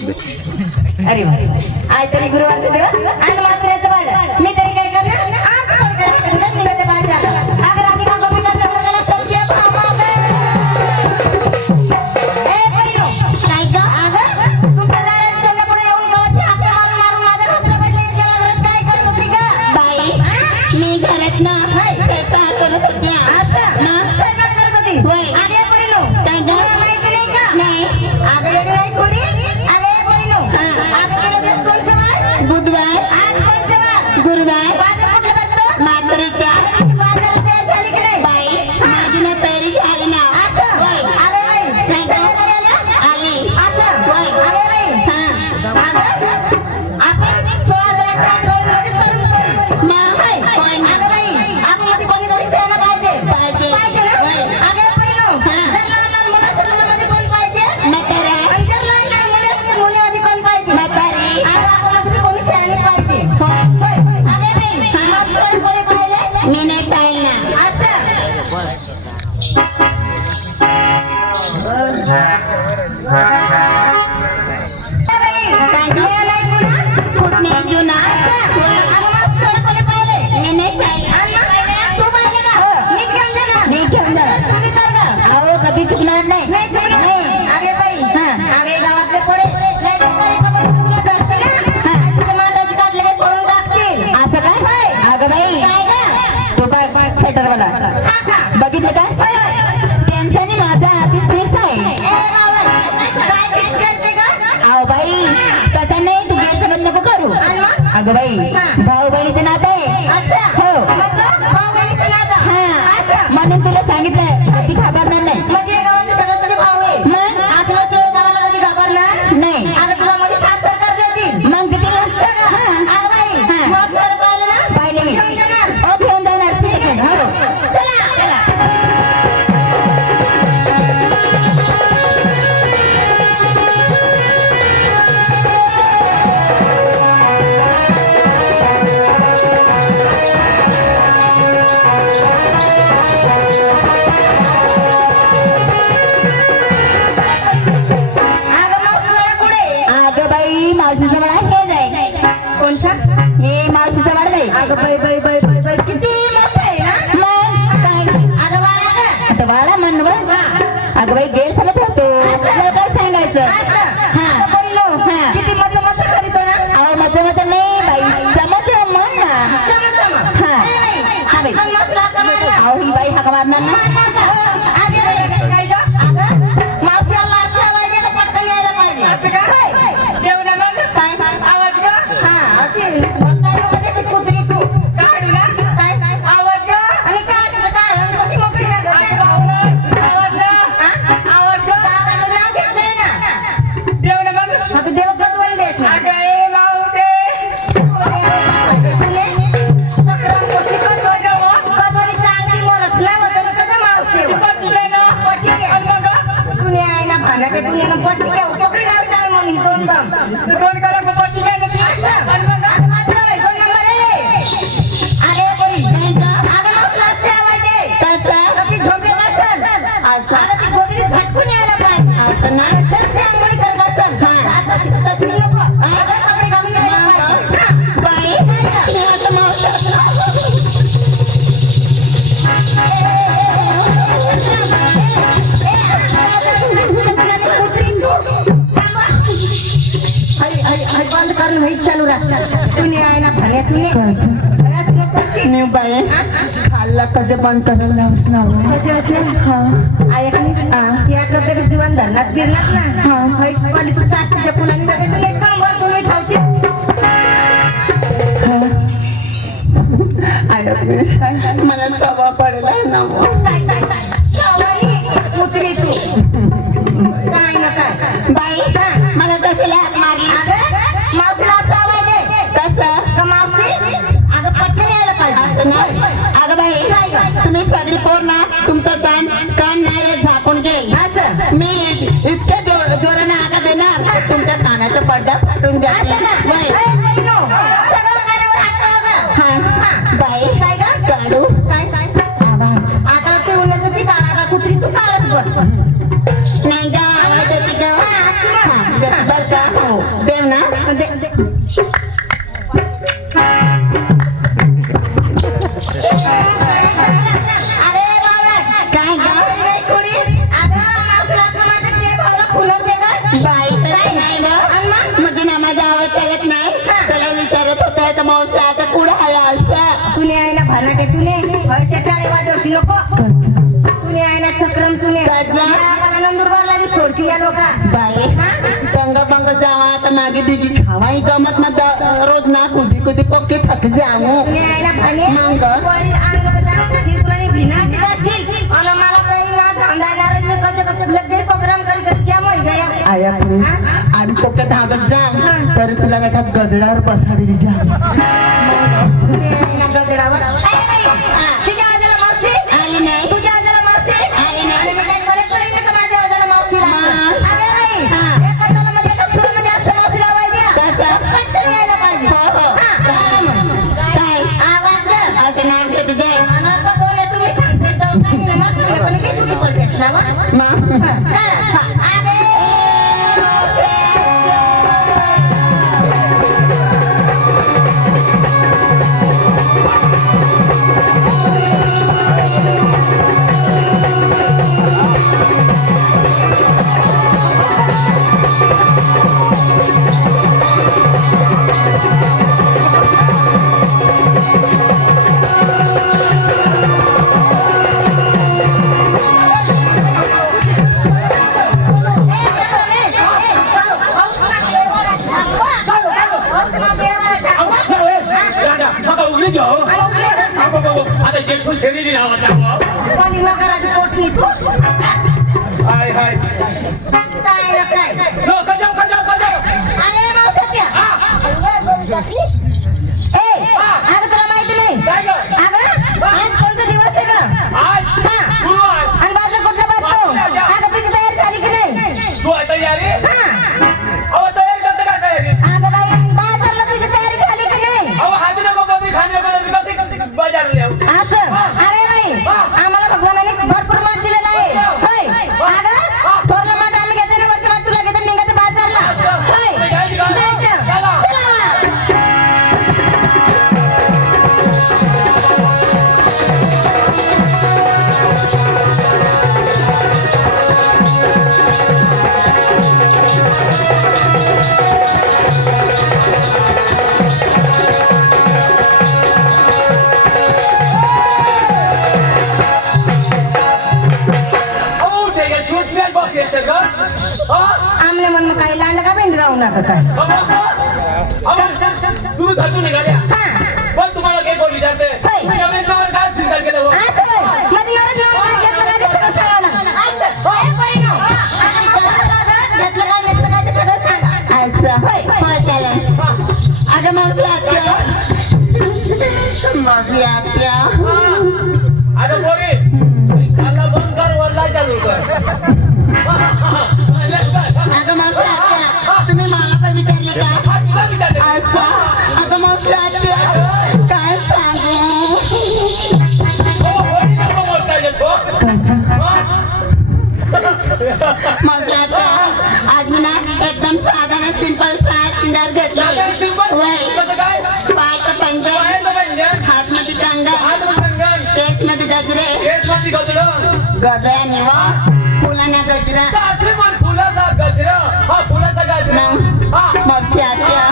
अरे वा आज तरी गुरुवारचा दिवस आणि मात्रेचं बाजार मी तरी काय करणार आज करणार निघायचं बाजार अगर आधी का कमी करता मला समजे बाबा ए परिणो काय का अगं तुमच्या दारात सोन्यापुढे येऊन गावाची हाका मारून मारून माझ्या रस्त्याला पडले घरात काय करत होती का बाई मी घरात ना स्वयंपाक करत होते असं ना स्वयंपाक करत होती होय अरे परिणो काय का माहिती नाही का नाही अगं येडी नाही कोणी बुधवार आज कोणचा वार गुरुवार बाजार कुठे करतो मातरीच्या बाजार तयार झाली की नाही बाई माझी ना तयारी झाली ना असं होय आले बाई नाही का आली असं होय आले बाई हां आपण 16,060 मध्ये करून ना होय कोण आले बाई आपण मध्ये कोणी तरी सेना पाहिजे पाहिजे ना होय आगे परिणो जर लहान मुलांमध्ये कोण पाहिजे म्हातारा आणि जर लहान मुलीमध्ये कोण पाहिजे म्हातारी मी नाही पाहिलं ना कधी चुकणार नाही आगे बाई आगे गावातले पोरे बघितलं का त्यांचा आणि माझा आधी फिक्स आहे अहो बाई तसं नाही तू गैरसमज नको करू अगं बाई भाऊ बहिणीचं नातं आहे हो हा म्हणून तुला सांगितलं कधी घाबरणार नाही म्हणजे गावातले सगळे भाऊ आहे मग आपलं ते गावाला कधी घाबरणार नाही आणि तुला मध्ये साथ सरकार देतील मग तिथे पाहिले मी हो घेऊन जाणार ठीक आहे हो अगं बाई गेल समज होतो काय सांगायचं किती मजा मजा करीतो ना अहो मजा मजा नाही बाई जमत मन ना हा बाई अहो ही बाई हाका मारणार ना मावशी आला पटकन यायला पाहिजे हा अशी कुत्री तू चालू राहतात तुम्ही आहे ना खाण्यात बाई खाल्ला कजे बंद करायला लावस ना कजे असलं हा ऐकलीस यातलं तरी जीवन धरणात गिरणात ना हा वाली तू सासच्या पुलानी जाते तुला एक काम वर तुम्ही ठावची मला सभा पडला ना कुत्री तू काय ना काय बाई मला तसं हात मारली मावशीला आवाज आहे कसं मावशी अगं पटकन यायला पाहिजे अगं बाई तुम्ही सगळी पोर ना तुमचं कान नाही झाकून घेईल असं मी इतक्या जोराने आगा देणार तुमच्या कानाचा पडदा फाटून द्या बाई काय काढू काय आता ते उन्हाचं ती काढा कुत्री तू काढत बस बाई तसं नाही ग. म्हणजे ना माझा आवाज चालत नाही. त्याला विचारत होता तर मावशी आता पुढे आहे असं. तुने आहे ना भानाटे तुने पैसे टाळे वाजवशी नको. तुने आहे ना चक्रम तुने मला नंदुरबारला बी सोडची या लोका. बाई पंग पंग जावा आता मागे दिदी खावाई गमत मत रोज ना कुदी कुदी पक्के थक जाऊ. तुने आहे ना भाने मग वरी आण लोक जास्त फिरपुराने भिना दिलातील आणि मला काही ना धंदा नाराज मी कसे कसे लगे प्रोग्राम करी करी जाम होई गया. आया प्लीज आणि पक्के धागत जाम तरी तुला एका गदडावर बसाडी जा. तुने आहे ना गजडावर तुझ्या आजाला मावशी आली नाही. तुझ्या आजाला मावशी आली नाही. आणि मी काय करत नाही का माझ्या आजाला मावशी. अरे नाही एका त्याला म्हणजे एका सुरामध्ये असं मावशी लावायची. कसं? पटकन यायला पाहिजे. हो हो काय मग? काय आवाज ग. असं नाही घेत जाय. नको बोले तुम्ही सांगते जाऊ काही नाही मग तुम्ही कोणी काही कुठे पडतेस ना मग. मग अरे आता जेठू शेरी नावाचा कोणी नगराची पोटणी तू हाय हाय काय ना काय. लो कजाव कजाव कजाव अरे मावशी अगं तुला माहिती नाही काय ग अगं आज कोणता दिवस आहे ग. आज गुरु आहे आणि बाजार कुठला भरतो. अगं तुझी तयारी झाली की नाही. तू आता तयारी अहो तयारी कसं काय तयारी अगं बाई बाजारला तुझी तयारी झाली की नाही. अहो हाती नको कधी खाणे कसे बाजार लिहाव असं अरे बाई आम्हाला भगवानाने भरपूर माठ दिलेला आहे. होय अगं थोरलं माठ आम्ही घेते ना वरचं माठ तुला घेते निघायचं बाजारला. होय जायचं. चला. आमले म्हणून काही लांड का भेंड राहू नका काय. तुम्ही घरतून निघाल्या पण तुम्हाला काही कोण विचारते होय. तुम्ही रमेशरावांना काय स्वीकार केलं हो? असं होय. माझी नवऱ्याची नाव काय घेतलं काय ते सगळं सांगा ना. असं. हे परिणाम. आणि घेतलं काय घेतलं काय ते सगळं सांगा. असं होय हो चालेल. अगं मावशी आत्या मावशी आत्या आता पोरी त्याला बंद कर वरला चालू कर अगं मावशी आत्या तुम्ही मला पण विचारले का तुला विचारते असं. अगं मावशी आत्या काय सांगू. पोरी नको मोजतायस हो मावशी आत्या आज मी ना एकदम साधा ना सिंपल सात सिंगार घेतला. साधा सिंपल वय कसं काय पायाचं पंजन पायाचं पंजन हात मध्ये कंगन हात उचलून केस मध्ये गजरे केस मध्ये गजरं गजरा निवा फुलांना गजरा. असे पण फुलाचा गजरा हा फुलाचा गजरा हा मावशी आत्या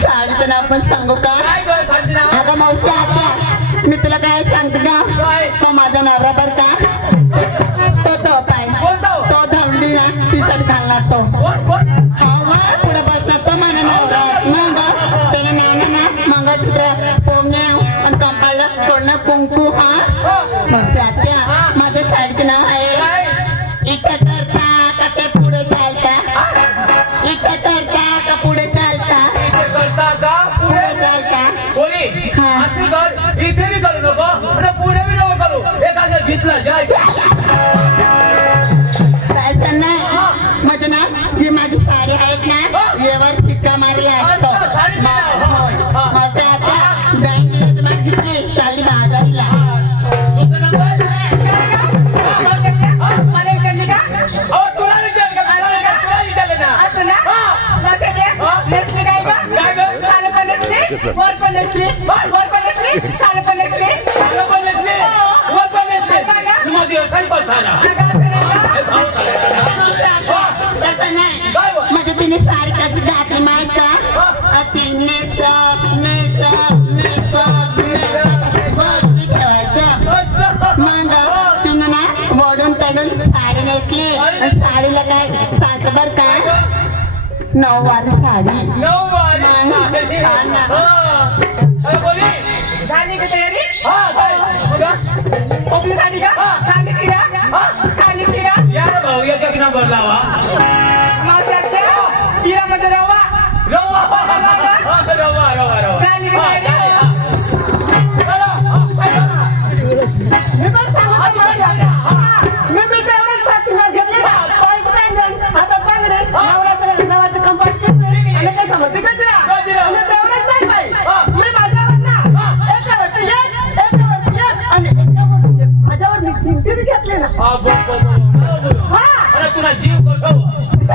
साडीचं नाव पण सांगू का. काय गं साडीचं नाव अगं मावशी आत्या मी तुला काय सांगते का काय तो माझा नवरा बर का तो पाय कोणता हो? तो धवली ना टी शर्ट घालणार तो कोण पुढे बसणार तो माझा नवरा. मग त्याला नाना ना मंगळसूत्र पोंगण्या आणि कंपाळला सोडणं कुंकू. हा मावशी आत्या माझ्या शाळेचं नाव आहे काय इथं तरता का ते पुढे चालता. इथं तरता का पुढे चालता. करता का पुढे पुढे चालता. कोणी हा. असे कर इथे बी करू नको आणि पुढे बी नको करू एखादं घेतलं जाय चालतं ना म्हणजे ना ही माझी साडी आहेत ना यावर शिक्का मारली आहे तो. अच्छा, साडीचं नाव. होय. हा. मावशी आत्या गाईची यजमान घेतली चालली बाजारीला. दुसरं नंबर हा? मला विचारली का. अहो, तुला विचार का तुला विचारलं ना असं ना हा. माझ्या ते नेसली काय गं? काय गं? काल पण नेसली वर पण नेसली वर पण नेसली काल पण नेसली. चांगलं पण नसले वर पण नसले तुम्हाला दिवसांनी बसायला तसं नाही काय नऊवारी साडी नऊवारी साडी. हा ना. हा. अरे बोली. झाली का तयारी हा, काय? बघा. ओपली झाली का हा. खाली फिरा हा. खाली फिरा या रे भाऊ, याच्या की नंबर लावा. माझ्या तिरामध्ये रवा रवा. हा, रवा, रवा, रवा. झाली का हा, तयारी? झाली, हा. चला, हा, काय करा? मी पण सांगतो आधी पण झाल्या. हा. मी बी तेवढंच साक्षीदार घेतले ना. पायच पॅन्डल, हातात बांगडे, नवराचं कंपास केसरी, आणि काय सांगते गजरा. गजरा. आणि तेवढंच नाही बाई. हा. मी माझ्यावर ना, एकावरती एक, एकावरती एक, आणि एकावरती एक. माझ्यावर मी 3 घेतले ना. हा, बोल, बोल, बोल. बोल, बोल. हा. अरे तुला जीव कसं?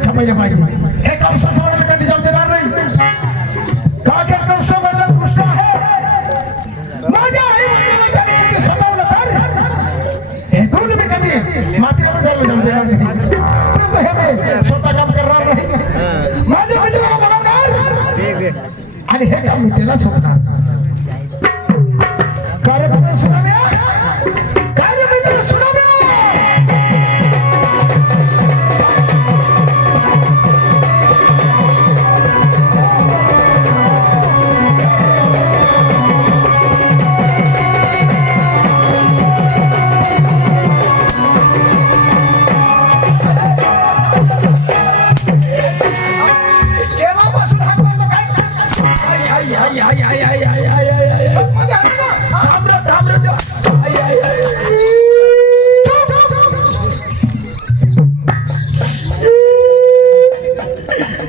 थांबायला पाहिजे हे काम ससावं कधी जमणार नाही का की कृष्ण माझा कृष्ण आहे माझ्या आई वडिलांना त्याने कधी सतावलं तर हे दोन मी कधी मात्र जमणार हे स्वतः काम करणार नाही माझ्या वडिलांना बनवणार आणि हे काम मी त्याला सोडणार कार्यक्रम सुनाव्या कार्यक्रम सुनाव्या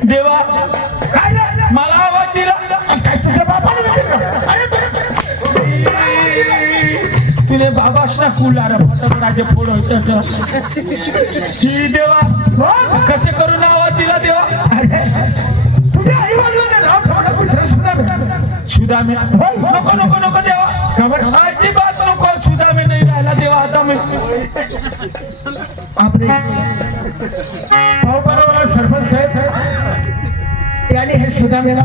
देवा काय मला आवाज दिला काय तुझ्या बाबाने तुझे बाबाच ना कुलार फटाफटाचे फोड होत ही देवा कसे करून आवाज दिला देवा तुझ्या आई वडिलांना नाव ठेवलं सुदामे नको नको नको देवा अजिबात नको सुदामे नाही राहिला देवा आता मी आपले भाऊ सरपंच साहेब याने हे सुदामेला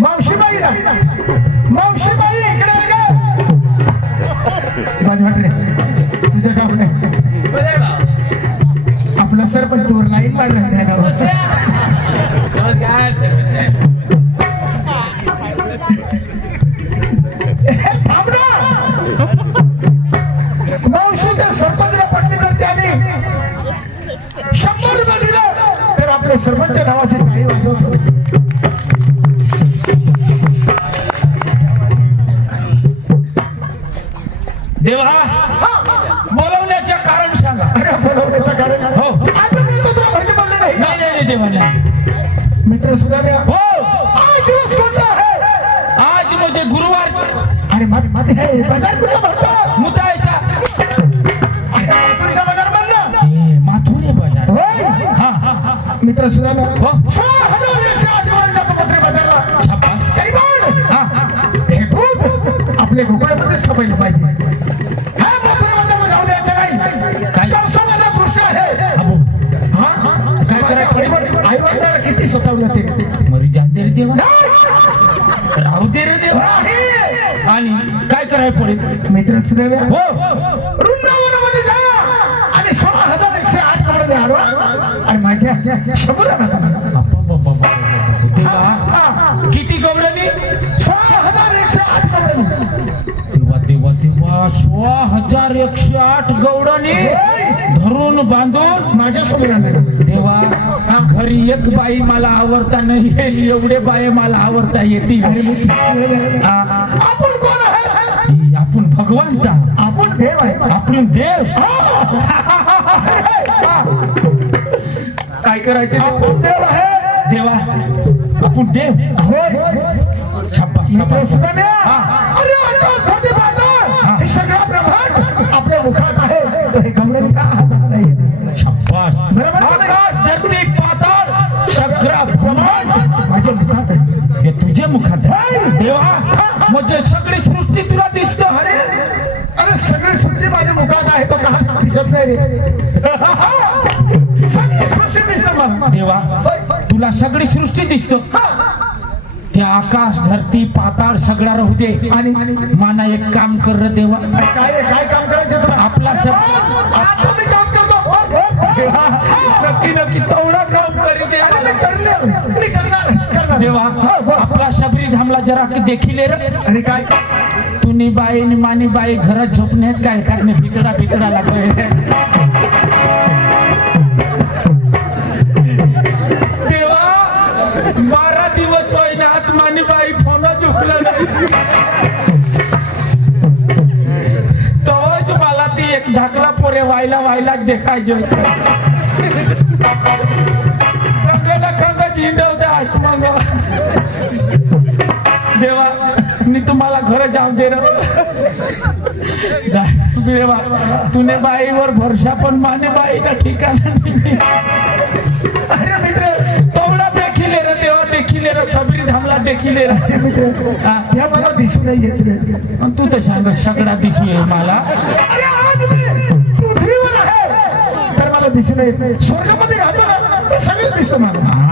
मावशीबाईला मावशीबाई इकडे तुझं काम नाही आपला सरपंच तोर लाईन मारला मावशीच्या सरपंचला पटली त्याने 100 रुपये दिलं तर आपल्या सरपंच नावाची गाडी वाजवतो देवा बोलवण्याचे कारण सांगा अरे बोलवण्याचं कारण हो आता मी तुला माहिती पडले नाही नाही नाही देवा नाही मित्र सुद्धा द्या हो आज दिवस कोणता आहे आज म्हणजे गुरुवार अरे माझे माझे हे बाजार कुठं भरतो मुतायचा अरे माथुरीचा बाजार बनला माथुरी बाजार होय हा हा हा मित्र सुद्धा द्या हो 6108 जातो माथुरी बाजारला छापा तरी कोण हा हे भूत आपले घोकड्यामध्येच खपायला पाहिजे किती स्वतःला ते मरी जाते रे देवा राहू दे रे देवा आणि काय करायला पडेल मित्र सुद्धा हो वृंदावनामध्ये जा आणि 6108 कडे आलो आणि माझ्या 100 देवा किती गवळणी 6108 कडे देवा देवा 6108 गवळणी धरून बांधून माझ्या समोर आले देवा घरी एक बाई मला आवडता नाही एवढे बाई मला आवडता येतील आपण कोण आहे आपण भगवंता आपण देव आहे आपण देव काय करायचे आपण देव आहे देवा आपण देव शाबास शाबास अरे तुझ्या मुखात आहे. देवा म्हणजे सगळी सृष्टी तुला दिसत. अरे अरे सगळी सृष्टी माझ्या मुखात आहे तो का दिसत नाही रे सगळी सृष्टी दिसत मला. देवा तुला सगळी सृष्टी दिसत. ते आकाश धरती पाताळ सगळा राहू दे आणि माना एक काम कर रे देवा. काय काम करायचं तुला? आपला शब्द आता मी काम करतो. नक्की नक्की तेवढा काम करी दे. अरे मी करणार. देवा आपला शबरी धामला जरा देखील रे. अरे काय तुनी बाई आणि मानी बाई घरात झोपण्यात काय करणे भितडा लागतोय. देवा 12 दिवस होईना आत मानी बाई फोन झोपला नाही. तोच मला ती एक ढाकला पोरे व्हायला देखायचे. देवा मी तुम्हाला घर जाऊ दे देवा. तुने बाईवर भरसा पण माने बाईला ठिकाणा नाही. अरे मित्र तेवढा देखील रे देवा देखील रे सबरी धामला देखील या मला दिसू नाही येत रे. तू तर सांग सगळा दिसू ये मला. अरे आज मी पृथ्वीवर आहे तर मला दिसू नाही येत नाही. स्वर्गामध्ये राहतो ना ते सगळं दिसतं मला. हा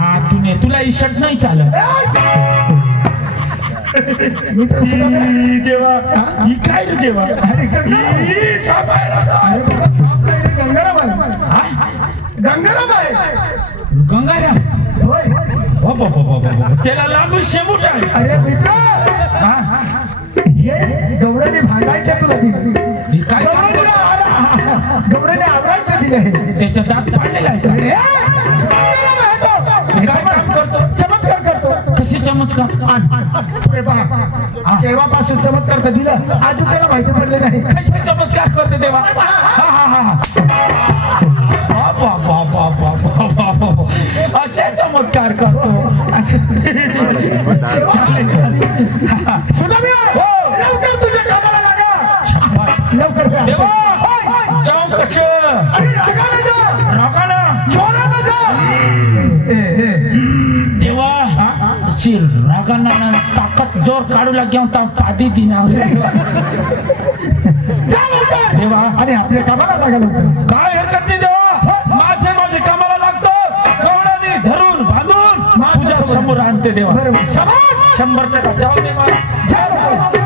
तुला इशट नाही चालत. मित्र देवा ही काय रे देवा. अरे गंगाराम आहे. गंगाराम आहे. गंगाराम होय. त्याला लागून शेबूट आहे. अरे मित्र हा? हे गवळ्याने भांडायचं तुला दिलं. ही काय गवळ्याने आवडायचं दिलं. त्याच्या दात पाडलेला आहे. अरे, गंगाराम आहे तो. हे काय काम करतो. चमत्कार करतो. कशी चमत्कार. पुढे पहा. तेव्हापासून चमत्कार तर दिलं अजून त्याला माहिती पडले नाही. कशी चमत्कार करते देवा. असे चमत्कार करतो. लवकर तुझ्या कामाला लागा. लवकर देवा जाऊ कश अरे रागानं जा. रागाना जोरानं जा. देवा रागाना ताकद जोर काढू लाग्या होता पादी दिना. जा लवकर. देवा आणि आपल्या कामाला लागा लवकर. काय हरकत नाही देवा. माझे कामाला लागतो. कवडाने धरून बांधून तुझ्या समोर आणते देवा. बरोबर. शाबास. 100% जाऊ दे मला. जा लवकर.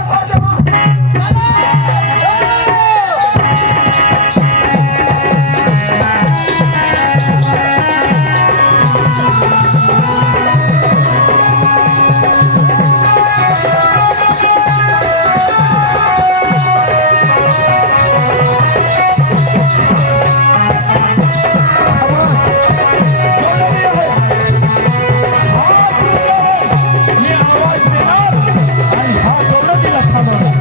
मी आवाज देणार आणि हा कवडा दिला थांबवणार.